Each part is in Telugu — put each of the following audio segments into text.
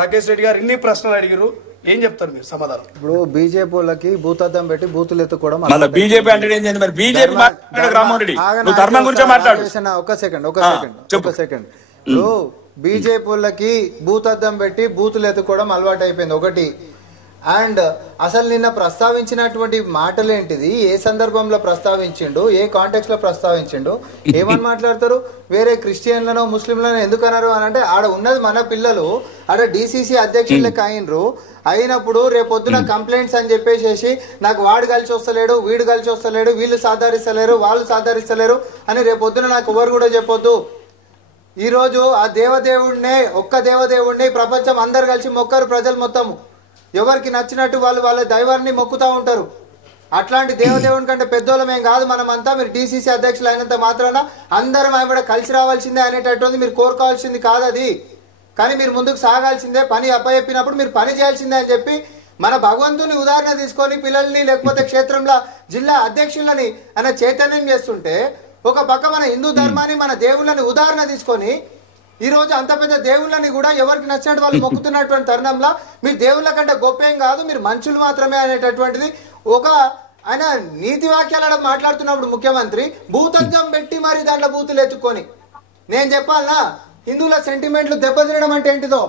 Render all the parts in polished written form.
రాకేష్ రెడ్డి గారు ఇన్ని ప్రశ్నలు అడిగారు, ఏం చెప్తారు మీరు సమాధానం? ఇప్పుడు బీజేపీ వాళ్ళకి బూతద్దం పెట్టి బూతులు ఎత్తుకోవడం బీజేపీ అంటే ఏంటి? మరి బీజేపీ రామ్మోహన్ రెడ్డి నువ్వు ధర్మం గురించి మాట్లాడు. ఒక సెకండ్ ఇప్పుడు బీజేపీ వాళ్ళకి బూతద్దం పెట్టి బూతులు ఎత్తుకోవడం అలవాటు అయిపోయింది ఒకటి. అండ్ అసలు నిన్న ప్రస్తావించినటువంటి మాటలేంటిది, ఏ సందర్భంలో ప్రస్తావించిండు, ఏ కాంటెక్స్ట్ లో ప్రస్తావించిండు, ఏమని మాట్లాడతారు? వేరే క్రిస్టియన్లను ముస్లింలను ఎందుకన్నారు అని అంటే, ఆడ ఉన్నది మన పిల్లలు, ఆడ డిసిసి అధ్యక్షులకి అయినప్పుడు రేపొద్దున కంప్లైంట్స్ అని చెప్పేసి నాకు వాడు కలిసి వస్తలేడు, వీడు కలిసి వస్తలేడు, వీళ్ళు సాధారిస్తలేరు, వాళ్ళు సాధారిస్తలేరు అని రేపొద్దున నాకు ఎవరు కూడా చెప్పొద్దు. ఈ రోజు ఆ దేవదేవుడినే, ఒక్క దేవదేవుడిని ప్రపంచం అందరు కలిసి మొక్కరు, ప్రజలు మొత్తము ఎవరికి నచ్చినట్టు వాళ్ళు వాళ్ళ దైవాన్ని మొక్కుతూ ఉంటారు. అట్లాంటి దేవదేవుని కంటే పెద్దోళ్ళమేం కాదు మనమంతా. మీరు డిసిసి అధ్యక్షులు అయినంత మాత్రాన అందరం ఆవిడ కలిసి రావాల్సిందే అనేటటువంటి మీరు కోరుకోవాల్సింది కాదు అది. కానీ మీరు ముందుకు సాగాల్సిందే, పని అప్పచెప్పినప్పుడు మీరు పని చేయాల్సిందే అని చెప్పి మన భగవంతుని ఉదాహరణ తీసుకొని పిల్లల్ని లేకపోతే క్షేత్రంలో జిల్లా అధ్యక్షులని అనే చైతన్యం చేస్తుంటే, ఒక పక్క మన హిందూ ధర్మాన్ని మన దేవుళ్ళని ఉదాహరణ తీసుకొని ఈ రోజు అంత పెద్ద దేవుళ్ళని కూడా ఎవరికి నచ్చినట్టు వాళ్ళు మొక్కుతున్నటువంటి తరుణంలో మీరు దేవుళ్ళ కంటే గొప్ప ఏం కాదు, మీరు మనుషులు మాత్రమే అనేటటువంటిది ఒక ఆయన నీతి వాక్యాలను మాట్లాడుతున్నప్పుడు ముఖ్యమంత్రి భూతద్దం పెట్టి మరి దాంట్లో బూతులు ఎత్తుకొని నేను చెప్పాలనా హిందువుల సెంటిమెంట్లు దెబ్బతినడం అంటే ఏంటిదో.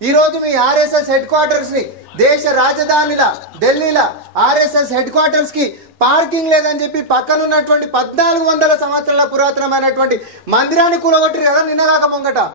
ఈ రోజు మీ ఆర్ఎస్ఎస్ హెడ్ క్వార్టర్స్ ని, దేశ రాజధానిలా ఢిల్లీలో ఆర్ఎస్ఎస్ హెడ్ క్వార్టర్స్ కి పార్కింగ్ లేదని చెప్పి పక్కనున్నటువంటి 1400 సంవత్సరాల పురాతనమైనటువంటి మందిరాన్ని కూలగొట్టిరు కదా నిన్నగాక ముంగట.